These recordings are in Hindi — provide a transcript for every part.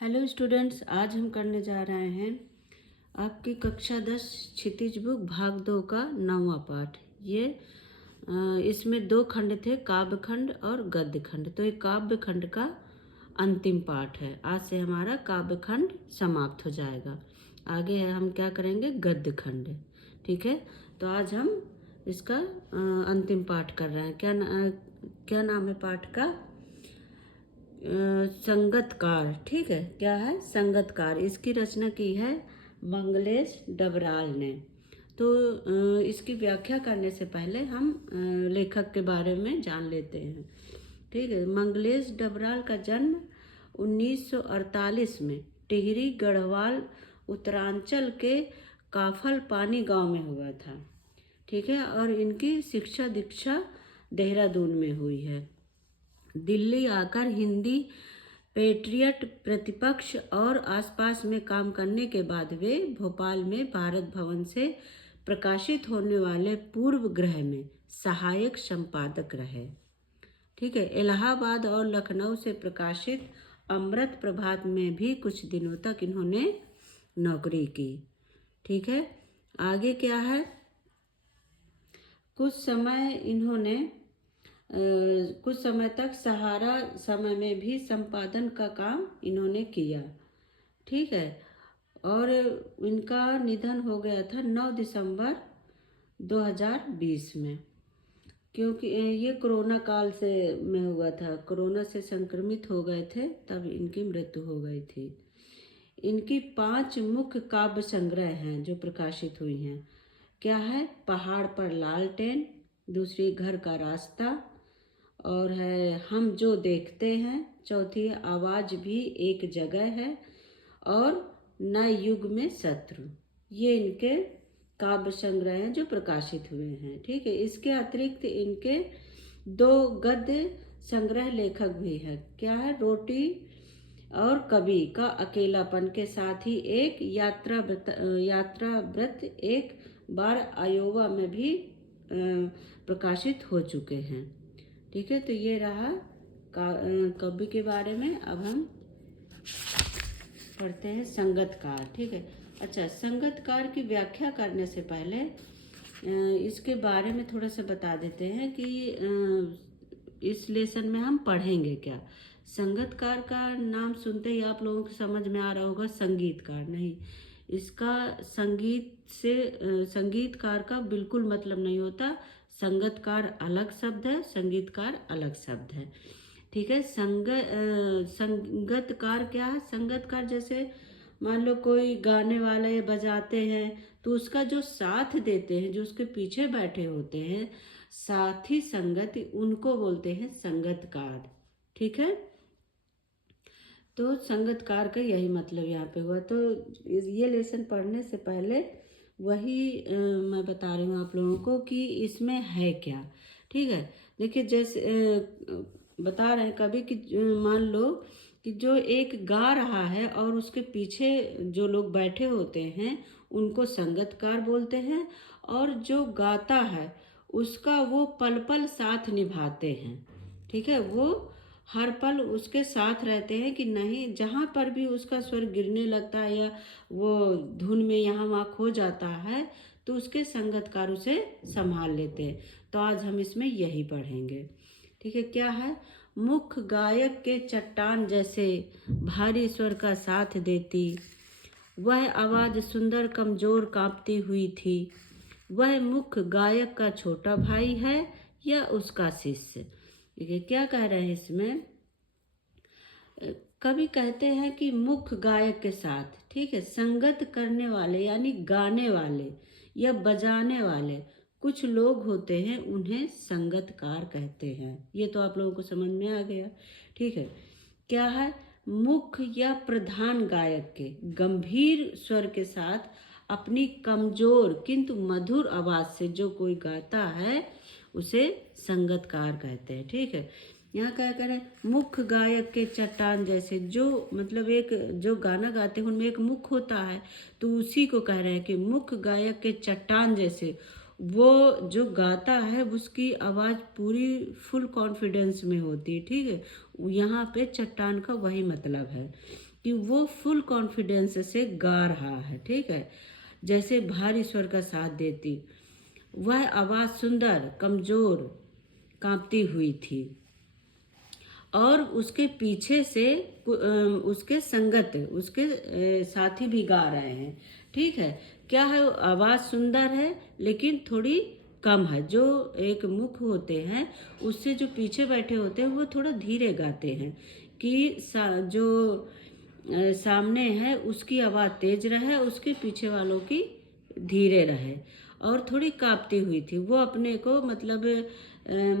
हेलो स्टूडेंट्स, आज हम करने जा रहे हैं आपकी कक्षा 10 क्षितिज बुक भाग 2 का 9वां पाठ। इसमें 2 खंड थे, काव्य खंड और गद्य खंड। तो ये काव्य खंड का अंतिम पाठ है। आज से हमारा काव्य खंड समाप्त हो जाएगा। आगे हम क्या करेंगे, गद्य खंड। ठीक है, तो आज हम इसका अंतिम पाठ कर रहे हैं। क्या नाम है पाठ का? संगतकार। ठीक है, क्या है? संगतकार। इसकी रचना की है मंगलेश डबराल ने। तो इसकी व्याख्या करने से पहले हम लेखक के बारे में जान लेते हैं। ठीक है, मंगलेश डबराल का जन्म 1948 में टिहरी गढ़वाल उत्तरांचल के काफल पानी गांव में हुआ था। ठीक है, और इनकी शिक्षा दीक्षा देहरादून में हुई है। दिल्ली आकर हिंदी पेट्रियट प्रतिपक्ष और आसपास में काम करने के बाद वे भोपाल में भारत भवन से प्रकाशित होने वाले पूर्व ग्रह में सहायक संपादक रहे। ठीक है, इलाहाबाद और लखनऊ से प्रकाशित अमृत प्रभात में भी कुछ दिनों तक इन्होंने नौकरी की। ठीक है, आगे क्या है? कुछ समय तक सहारा समय में भी संपादन का काम इन्होंने किया। ठीक है, और इनका निधन हो गया था 9 दिसंबर 2020 में, क्योंकि ये कोरोना काल में हुआ था। कोरोना से संक्रमित हो गए थे, तब इनकी मृत्यु हो गई थी। इनकी 5 मुख्य काव्य संग्रह हैं जो प्रकाशित हुई हैं। क्या है? पहाड़ पर लालटेन, दूसरी घर का रास्ता, और है हम जो देखते हैं, चौथी आवाज भी एक जगह है, और नए युग में शत्रु। ये इनके काव्य संग्रह हैं जो प्रकाशित हुए हैं। ठीक है, इसके अतिरिक्त इनके 2 गद्य संग्रह लेखक भी है। क्या है? रोटी और कवि का अकेलापन के साथ ही एक यात्रा व्रत एक बार आयोवा में भी प्रकाशित हो चुके हैं। ठीक है, तो ये रहा कवि के बारे में। अब हम पढ़ते हैं संगतकार। ठीक है, अच्छा, संगतकार की व्याख्या करने से पहले इसके बारे में थोड़ा सा बता देते हैं कि इस लेसन में हम पढ़ेंगे क्या। संगतकार का नाम सुनते ही आप लोगों को समझ में आ रहा होगा संगीतकार। नहीं, इसका संगीतकार का बिल्कुल मतलब नहीं होता। संगतकार अलग शब्द है, संगीतकार अलग शब्द है। ठीक है, संगतकार क्या है? संगतकार जैसे मान लो कोई गाने वाले बजाते हैं, तो उसका जो साथ देते हैं, जो उसके पीछे बैठे होते हैं, साथी संगत, उनको बोलते हैं संगतकार। ठीक है, तो संगतकार का यही मतलब यहाँ पे हुआ। तो ये लेसन पढ़ने से पहले वही मैं बता रही हूँ आप लोगों को कि इसमें है क्या। ठीक है, देखिए, जैसे बता रहे हैं कभी कि मान लो कि जो एक गा रहा है और उसके पीछे जो लोग बैठे होते हैं उनको संगतकार बोलते हैं, और जो गाता है उसका वो पल पल साथ निभाते हैं। ठीक है, वो हर पल उसके साथ रहते हैं कि नहीं, जहाँ पर भी उसका स्वर गिरने लगता है या वो धुन में यहाँ वहाँ खो जाता है, तो उसके संगतकार उसे संभाल लेते हैं। तो आज हम इसमें यही पढ़ेंगे। ठीक है, क्या है? मुख्य गायक के चट्टान जैसे भारी स्वर का साथ देती, वह आवाज़ सुंदर कमजोर कांपती हुई थी। वह मुख्य गायक का छोटा भाई है या उसका शिष्य। देखिए क्या कह रहे हैं इसमें। कवि कहते हैं कि मुख्य गायक के साथ, ठीक है, संगत करने वाले यानी गाने वाले या बजाने वाले कुछ लोग होते हैं, उन्हें संगतकार कहते हैं। ये तो आप लोगों को समझ में आ गया। ठीक है, क्या है? मुख्य या प्रधान गायक के गंभीर स्वर के साथ अपनी कमजोर किंतु मधुर आवाज से जो कोई गाता है उसे संगतकार कहते हैं। ठीक है, यहाँ क्या करें? मुख्य गायक के चट्टान जैसे, जो मतलब एक जो गाना गाते हैं उनमें एक मुख्य होता है, तो उसी को कह रहे हैं कि मुख्य गायक के चट्टान जैसे वो जो गाता है उसकी आवाज़ पूरी फुल कॉन्फिडेंस में होती है, ठीक है। यहाँ पे चट्टान का वही मतलब है कि वो फुल कॉन्फिडेंस से गा रहा है, ठीक है। जैसे भारी स्वर का साथ देती, वह आवाज़ सुंदर कमजोर कांपती हुई थी, और उसके पीछे से उसके संगत उसके साथी भी गा रहे हैं, ठीक है। क्या है, आवाज़ सुंदर है लेकिन थोड़ी कम है। जो एक मुख होते हैं उससे जो पीछे बैठे होते हैं वो थोड़ा धीरे गाते हैं कि जो सामने है उसकी आवाज़ तेज रहे, उसके पीछे वालों की धीरे रहे। और थोड़ी कांपती हुई थी वो अपने को, मतलब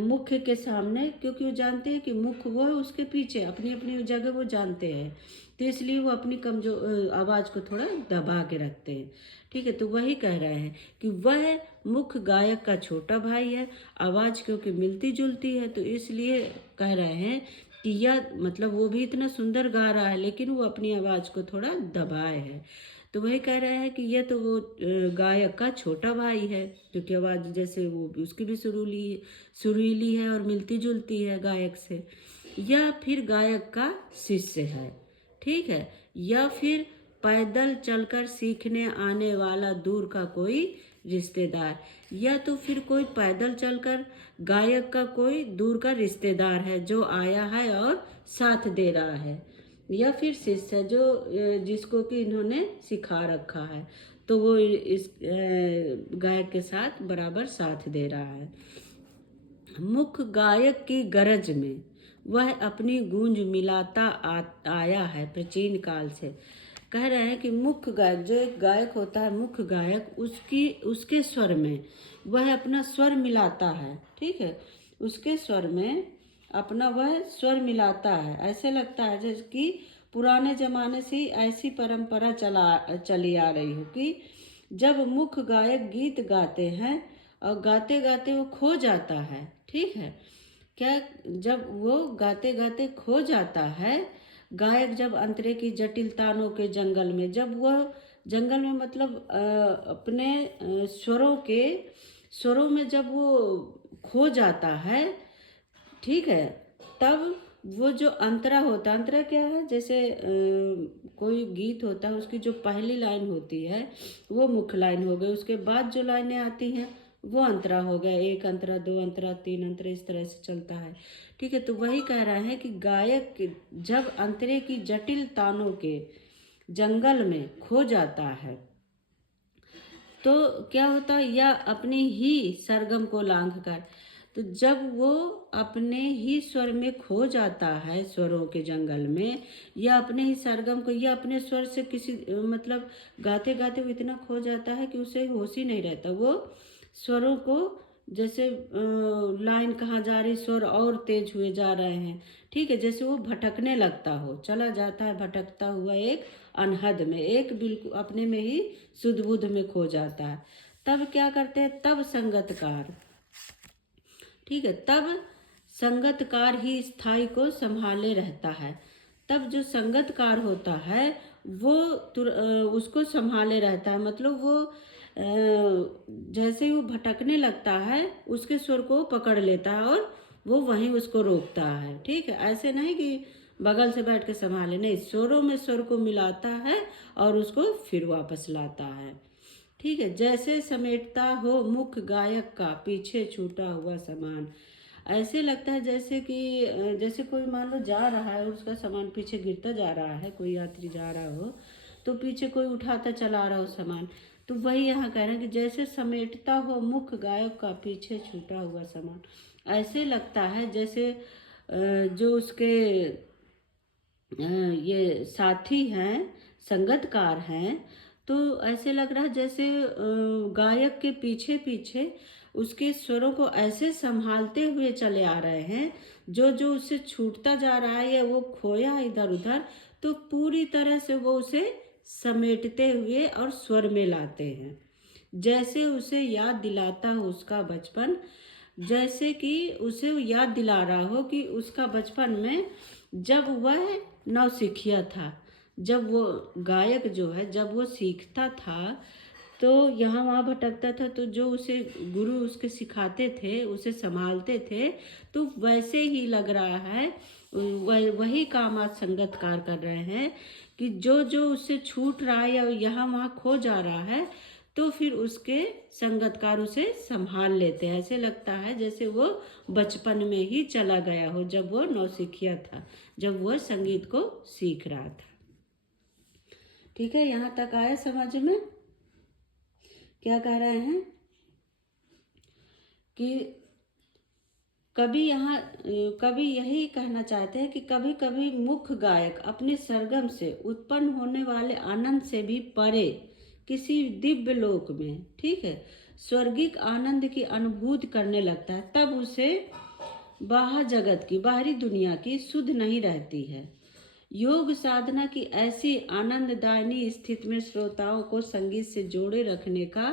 मुख्य के सामने, क्योंकि वो जानते हैं कि मुख्य वो है, उसके पीछे अपनी अपनी जगह वो जानते हैं, तो इसलिए वो अपनी कमजोर आवाज़ को थोड़ा दबा के रखते हैं, ठीक है। तो वही कह रहे हैं कि वह मुख्य गायक का छोटा भाई है, आवाज़ क्योंकि मिलती जुलती है तो इसलिए कह रहे हैं कि यह, मतलब वो भी इतना सुंदर गा रहा है लेकिन वो अपनी आवाज़ को थोड़ा दबाए है। तो वही कह रहे हैं कि यह तो वो गायक का छोटा भाई है, क्योंकि आवाज़ जैसे वो उसकी भी सुरीली है और मिलती जुलती है गायक से। या फिर गायक का शिष्य है, ठीक है। या फिर पैदल चलकर सीखने आने वाला दूर का कोई रिश्तेदार, या तो फिर कोई पैदल चलकर गायक का कोई दूर का रिश्तेदार है जो आया है और साथ दे रहा है। या फिर शिष्य है जो जिसको कि इन्होंने सिखा रखा है, तो वो इस गायक के साथ बराबर साथ दे रहा है। मुख्य गायक की गरज में वह अपनी गूंज मिलाता आया है प्राचीन काल से। कह रहे हैं कि मुख्य गायक, जो एक गायक होता है मुख्य गायक, उसके स्वर में वह अपना स्वर मिलाता है, ठीक है। उसके स्वर में अपना वह स्वर मिलाता है। ऐसे लगता है जैसे कि पुराने जमाने से ही ऐसी परंपरा चली आ रही हो कि जब मुख्य गायक गीत गाते हैं और गाते गाते वो खो जाता है, ठीक है। क्या, जब वो गाते गाते खो जाता है, गायक जब अंतरे की जटिल तानों के जंगल में, जब वह जंगल में, मतलब अपने स्वरों में जब वो खो जाता है, ठीक है। तब वो जो अंतरा होता है, अंतरा क्या है, जैसे कोई गीत होता है उसकी जो पहली लाइन होती है वो मुख्य लाइन हो गई, उसके बाद जो लाइनें आती हैं वो अंतरा हो गया, एक अंतरा, दो अंतरा, तीन अंतरा, इस तरह से चलता है, ठीक है। तो वही कह रहा है कि गायक जब अंतरे की जटिल तानों के जंगल में खो जाता है तो क्या होता है, या अपनी ही सरगम को लांघ कर, तो जब वो अपने ही स्वर में खो जाता है, स्वरों के जंगल में, या अपने ही सरगम को, या अपने स्वर से किसी, मतलब गाते गाते वो इतना खो जाता है कि उसे होश ही नहीं रहता। वो स्वरों को, जैसे लाइन कहाँ जा रही, स्वर और तेज हुए जा रहे हैं, ठीक है। जैसे वो भटकने लगता हो, चला जाता है भटकता हुआ एक अनहद में, एक बिल्कुल अपने में ही सुध बुध में खो जाता है। तब क्या करते हैं, तब संगतकार, ठीक है, तब संगतकार ही स्थाई को संभाले रहता है। तब जो संगतकार होता है वो उसको संभाले रहता है, मतलब वो जैसे ही वो भटकने लगता है उसके स्वर को पकड़ लेता है और वो वहीं उसको रोकता है, ठीक है। ऐसे नहीं कि बगल से बैठ के संभाले, नहीं, स्वरों में स्वर को मिलाता है और उसको फिर वापस लाता है, ठीक है। जैसे समेटता हो मुख्य गायक का पीछे छूटा हुआ सामान। ऐसे लगता है जैसे कि जैसे कोई मान लो जा रहा है और उसका सामान पीछे गिरता जा रहा है, कोई यात्री जा रहा हो तो पीछे कोई उठाता चला रहा हो सामान, तो वही यहाँ कह रहे हैं कि जैसे समेटता हो मुख्य गायक का पीछे छूटा हुआ सामान। ऐसे लगता है जैसे जो उसके ये साथी हैं, संगतकार हैं, तो ऐसे लग रहा है जैसे गायक के पीछे पीछे उसके स्वरों को ऐसे संभालते हुए चले आ रहे हैं, जो जो उससे छूटता जा रहा है या वो खोया इधर उधर, तो पूरी तरह से वो उसे समेटते हुए और स्वर में लाते हैं। जैसे उसे याद दिलाता हो उसका बचपन, जैसे कि उसे याद दिला रहा हो कि उसका बचपन में जब वह नौसिखिया था, जब वो गायक जो है जब वो सीखता था, तो यहाँ वहाँ भटकता था, तो जो उसे गुरु उसके सिखाते थे, उसे संभालते थे, तो वैसे ही लग रहा है, वही काम आज संगतकार कर रहे हैं कि जो जो उससे छूट रहा है या यहाँ वहाँ खो जा रहा है, तो फिर उसके संगतकार उसे संभाल लेते हैं। ऐसे लगता है जैसे वो बचपन में ही चला गया हो, जब वो नौसिखिया था, जब वो संगीत को सीख रहा था। ठीक है, यहाँ तक आया समझ में? क्या कह रहे हैं कि कभी यही कहना चाहते हैं कि कभी कभी मुख्य गायक अपने सरगम से उत्पन्न होने वाले आनंद से भी परे किसी दिव्य लोक में, ठीक है, स्वर्गिक आनंद की अनुभूति करने लगता है, तब उसे बाहर जगत की, बाहरी दुनिया की सुध नहीं रहती है। योग साधना की ऐसी आनंददायिनी स्थिति में श्रोताओं को संगीत से जोड़े रखने का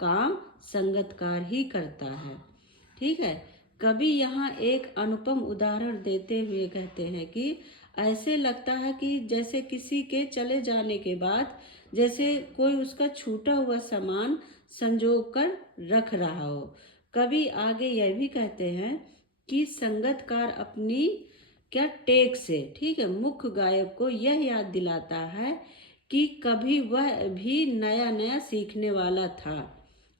काम संगतकार ही करता है। ठीक है, कभी यहाँ एक अनुपम उदाहरण देते हुए कहते हैं कि ऐसे लगता है कि जैसे किसी के चले जाने के बाद जैसे कोई उसका छूटा हुआ सामान संजो कर रख रहा हो। कभी आगे यह भी कहते हैं कि संगतकार अपनी क्या टेक से, ठीक है, मुख्य गायक को यह याद दिलाता है कि कभी वह भी नया नया सीखने वाला था,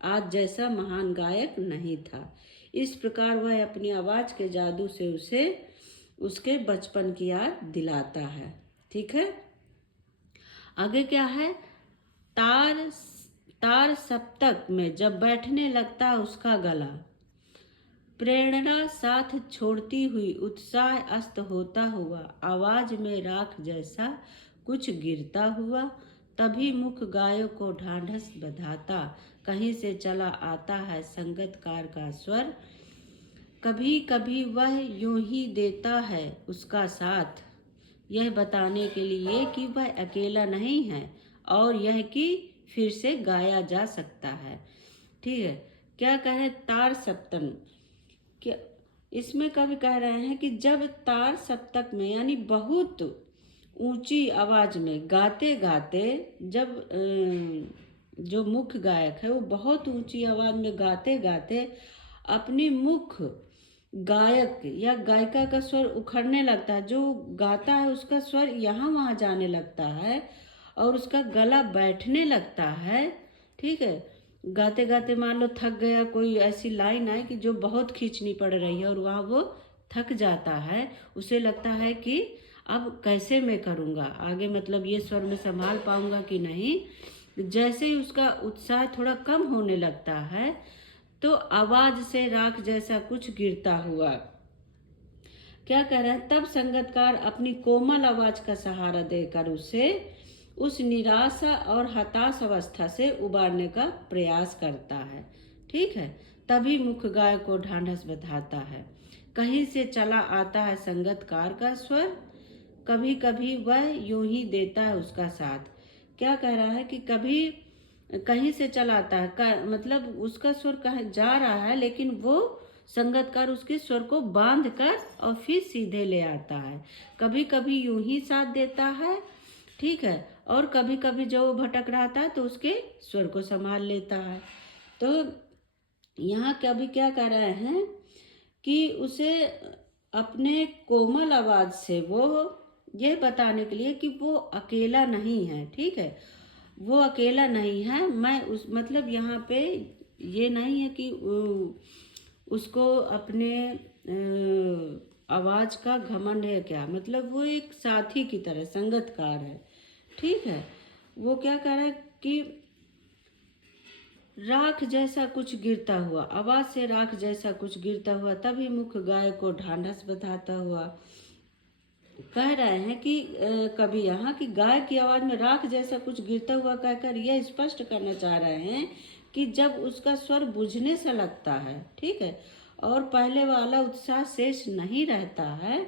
आज जैसा महान गायक नहीं था। इस प्रकार वह अपनी आवाज़ के जादू से उसे उसके बचपन की याद दिलाता है। ठीक है, आगे क्या है? तार तार सप्तक में जब बैठने लगता उसका गला, प्रेरणा साथ छोड़ती हुई उत्साह अस्त होता हुआ, आवाज में राख जैसा कुछ गिरता हुआ, तभी मुख्य गायक को ढांढस बंधाता कहीं से चला आता है संगतकार का स्वर। कभी कभी वह यूं ही देता है उसका साथ, यह बताने के लिए कि वह अकेला नहीं है और यह कि फिर से गाया जा सकता है। ठीक है, क्या कहे? तार सप्तन, क्या इसमें कवि कह रहे हैं कि जब तार सप्तक में यानी बहुत ऊंची आवाज में गाते गाते, जब जो मुख्य गायक है वो बहुत ऊंची आवाज में गाते गाते अपनी मुख्य गायक या गायिका का स्वर उखड़ने लगता है, जो गाता है उसका स्वर यहाँ वहाँ जाने लगता है और उसका गला बैठने लगता है। ठीक है, गाते गाते मान लो थक गया, कोई ऐसी लाइन आए कि जो बहुत खींचनी पड़ रही है और वहाँ वो थक जाता है, उसे लगता है कि अब कैसे मैं करूँगा आगे, मतलब ये स्वर में संभाल पाऊँगा कि नहीं। जैसे ही उसका उत्साह थोड़ा कम होने लगता है तो आवाज से राख जैसा कुछ गिरता हुआ, क्या कह रहा है, तब संगतकार अपनी कोमल आवाज का सहारा देकर उसे उस निराशा और हताश अवस्था से उबारने का प्रयास करता है। ठीक है, तभी मुख्य गायक को ढांढस बंधाता है, कहीं से चला आता है संगतकार का स्वर, कभी कभी वह यूं ही देता है उसका साथ। क्या कह रहा है कि कभी कहीं से चला आता है, मतलब उसका स्वर कहीं जा रहा है लेकिन वो संगतकार उसके स्वर को बांध कर और फिर सीधे ले आता है। कभी कभी यूं ही साथ देता है, ठीक है, और कभी कभी जो भटक रहा था तो उसके स्वर को संभाल लेता है। तो यहाँ कभी क्या कर रहे हैं कि उसे अपने कोमल आवाज से वो ये बताने के लिए कि वो अकेला नहीं है। ठीक है, वो अकेला नहीं है, मैं उस मतलब यहाँ पे ये नहीं है कि उसको अपने आवाज का घमंड है, क्या मतलब वो एक साथी की तरह संगतकार है। ठीक है, वो क्या कह रहा है कि राख जैसा कुछ गिरता हुआ, आवाज से राख जैसा कुछ गिरता हुआ, तभी मुख्य गायक को ढांढस बंधाता हुआ। कह रहे हैं कि कभी यहाँ की गायक की आवाज में राख जैसा कुछ गिरता हुआ कहकर यह स्पष्ट करना चाह रहे हैं कि जब उसका स्वर बुझने सा लगता है, ठीक है, और पहले वाला उत्साह शेष नहीं रहता है,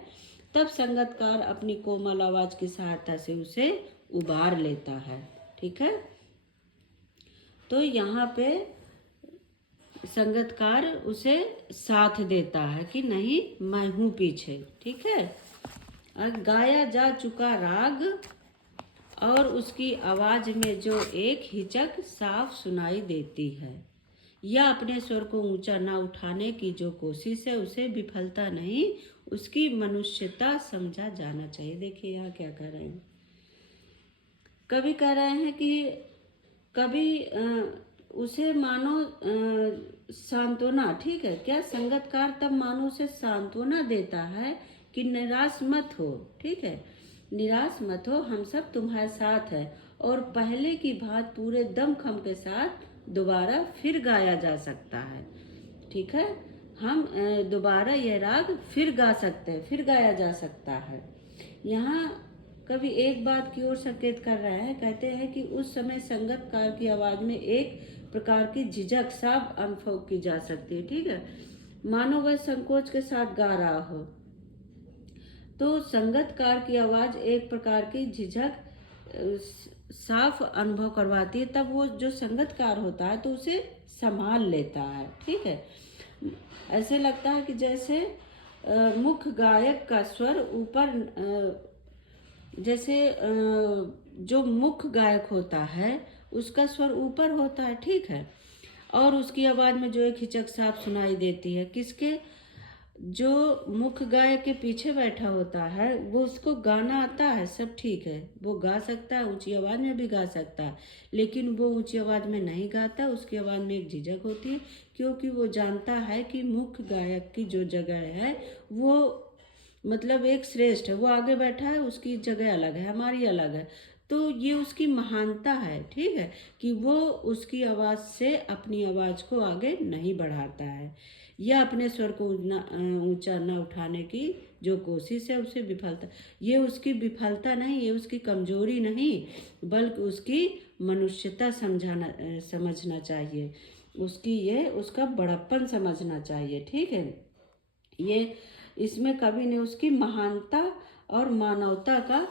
तब संगतकार अपनी कोमल आवाज की सहायता से उसे उबार लेता है। ठीक है, तो यहाँ पे संगतकार उसे साथ देता है कि नहीं मैं हूँ पीछे। ठीक है, गाया जा चुका राग और उसकी आवाज़ में जो एक हिचक साफ सुनाई देती है, या अपने स्वर को ऊंचा ना उठाने की जो कोशिश है उसे विफलता नहीं, उसकी मनुष्यता समझा जाना चाहिए। देखिए यहाँ क्या कह रहे हैं, कवि कह रहे हैं कि कभी उसे मानो सांत्वना, ठीक है क्या, संगतकार तब मानो उसे सांत्वना देता है कि निराश मत हो, ठीक है, निराश मत हो, हम सब तुम्हारे साथ है, और पहले की बात पूरे दमखम के साथ दोबारा फिर गाया जा सकता है, ठीक है, हम दोबारा यह राग फिर गा सकते हैं, फिर गाया जा सकता है। यहाँ कवि एक बात की ओर संकेत कर रहा है, कहते हैं कि उस समय संगतकार की आवाज में एक प्रकार की झिझक साफ अनुभव की जा सकती है, ठीक है, मानो वह संकोच के साथ गा रहा हो। तो संगतकार की आवाज एक प्रकार की झिझक साफ अनुभव करवाती है, तब वो जो संगतकार होता है तो उसे संभाल लेता है, ठीक है, ऐसे लगता है कि जैसे मुख्य गायक का स्वर ऊपर, जैसे जो मुख्य गायक होता है उसका स्वर ऊपर होता है, ठीक है, और उसकी आवाज़ में जो एक हिचक साफ सुनाई देती है, किसके, जो मुख्य गायक के पीछे बैठा होता है वो, उसको गाना आता है, सब ठीक है, वो गा सकता है, ऊंची आवाज़ में भी गा सकता है, लेकिन वो ऊंची आवाज़ में नहीं गाता, उसकी आवाज़ में एक झिझक होती है, क्योंकि वो जानता है कि मुख्य गायक की जो जगह है वो मतलब एक श्रेष्ठ है, वो आगे बैठा है, उसकी जगह अलग है, हमारी अलग है, तो ये उसकी महानता है, ठीक है, कि वो उसकी आवाज़ से अपनी आवाज़ को आगे नहीं बढ़ाता है, या अपने स्वर को ऊंचा न उठाने की जो कोशिश है उसे विफलता, ये उसकी विफलता नहीं, ये उसकी कमजोरी नहीं, बल्कि उसकी मनुष्यता समझना चाहिए, उसकी ये उसका बड़प्पन समझना चाहिए, ठीक है, ये इसमें कवि ने उसकी महानता और मानवता का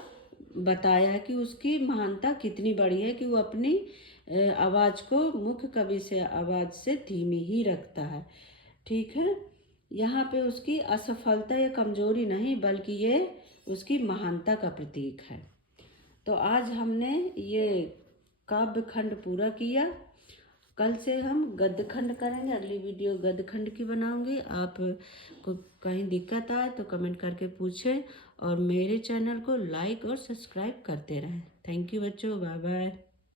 बताया कि उसकी महानता कितनी बड़ी है कि वो अपनी आवाज़ को मुख्य कवि से आवाज़ से धीमी ही रखता है, ठीक है, यहाँ पे उसकी असफलता या कमजोरी नहीं, बल्कि ये उसकी महानता का प्रतीक है। तो आज हमने ये काव्य खंड पूरा किया, कल से हम गद्य खंड करेंगे, अगली वीडियो गद्य खंड की बनाऊंगी। आप को कहीं दिक्कत आए तो कमेंट करके पूछें, और मेरे चैनल को लाइक और सब्सक्राइब करते रहें। थैंक यू बच्चों, बाय बाय।